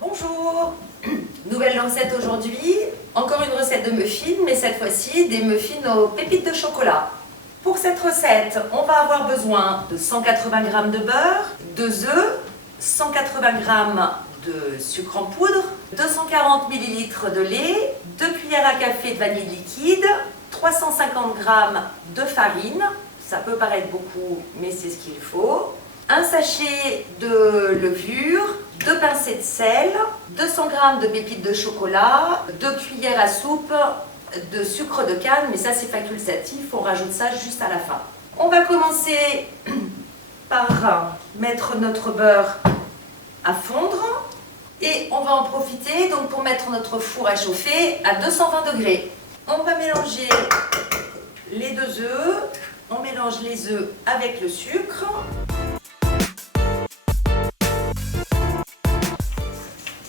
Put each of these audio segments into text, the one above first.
Bonjour! Nouvelle recette aujourd'hui, encore une recette de muffins, mais cette fois-ci des muffins aux pépites de chocolat. Pour cette recette, on va avoir besoin de 180 g de beurre, 2 œufs, 180 g de sucre en poudre, 240 ml de lait, 2 cuillères à café de vanille liquide, 350 g de farine, ça peut paraître beaucoup mais c'est ce qu'il faut, un sachet de levure, 2 pincées de sel, 200 g de pépites de chocolat, 2 cuillères à soupe de sucre de canne, mais ça c'est facultatif, on rajoute ça juste à la fin. On va commencer par mettre notre beurre à fondre et on va en profiter donc pour mettre notre four à chauffer à 220 degrés. On va mélanger les 2 œufs, on mélange les œufs avec le sucre.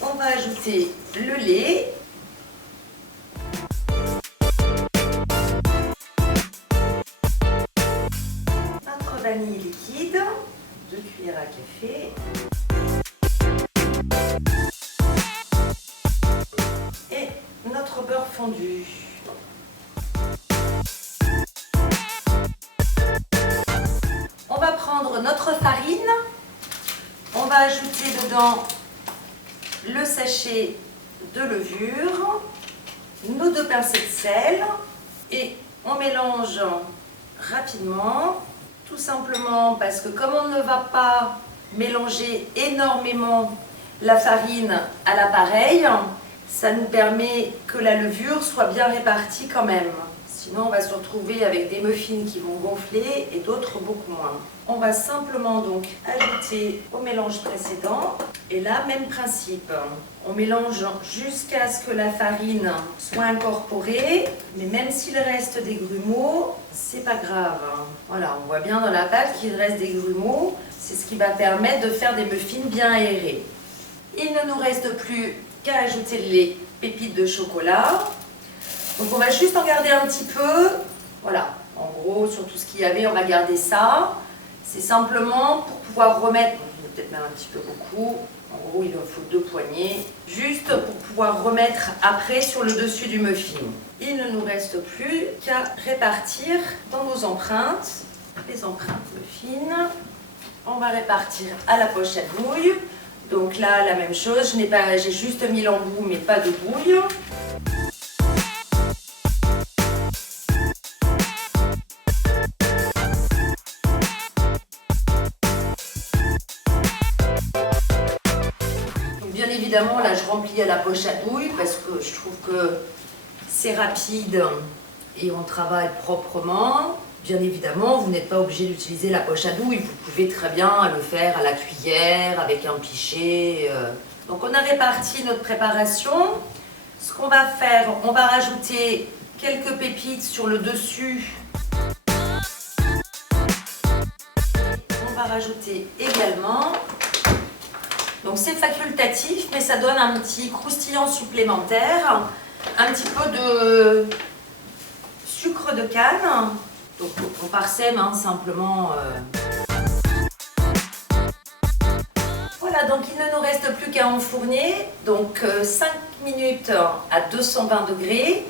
On va ajouter le lait. Notre vanille liquide, 2 cuillères à café. Et notre beurre fondu. On va prendre notre farine. On va ajouter dedans le sachet de levure, nos 2 pincées de sel et on mélange rapidement, tout simplement parce que comme on ne va pas mélanger énormément la farine à l'appareil, ça nous permet que la levure soit bien répartie quand même. Sinon on va se retrouver avec des muffins qui vont gonfler et d'autres beaucoup moins. On va simplement donc ajouter au mélange précédent et là même principe. On mélange jusqu'à ce que la farine soit incorporée, mais même s'il reste des grumeaux, c'est pas grave. Voilà, on voit bien dans la pâte qu'il reste des grumeaux, c'est ce qui va permettre de faire des muffins bien aérés. Il ne nous reste plus qu'à ajouter les pépites de chocolat. Donc on va juste en garder un petit peu, voilà, en gros sur tout ce qu'il y avait on va garder ça. C'est simplement pour pouvoir remettre, peut-être même un petit peu beaucoup, en gros il en faut 2 poignées, juste pour pouvoir remettre après sur le dessus du muffin. Il ne nous reste plus qu'à répartir dans nos empreintes, les empreintes muffins. On va répartir à la poche à douille. Donc là la même chose, j'ai juste mis l'embout mais pas de bouille. Bien évidemment, là, je remplis à la poche à douille parce que je trouve que c'est rapide et on travaille proprement. Bien évidemment, vous n'êtes pas obligé d'utiliser la poche à douille. Vous pouvez très bien le faire à la cuillère, avec un pichet. Donc, on a réparti notre préparation. Ce qu'on va faire, on va rajouter quelques pépites sur le dessus. On va rajouter également. Donc c'est facultatif, mais ça donne un petit croustillant supplémentaire, un petit peu de sucre de canne. Donc on parsème simplement. Voilà, donc il ne nous reste plus qu'à enfourner. Donc 5 minutes à 220 degrés.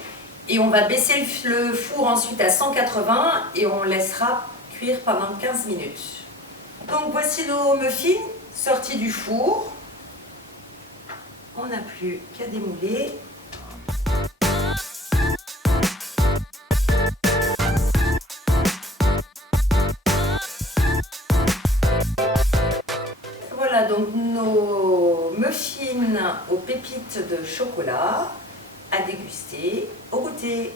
Et on va baisser le four ensuite à 180 et on laissera cuire pendant 15 minutes. Donc voici nos muffins sortis du four. On n'a plus qu'à démouler. Voilà donc nos muffins aux pépites de chocolat à déguster au goûter.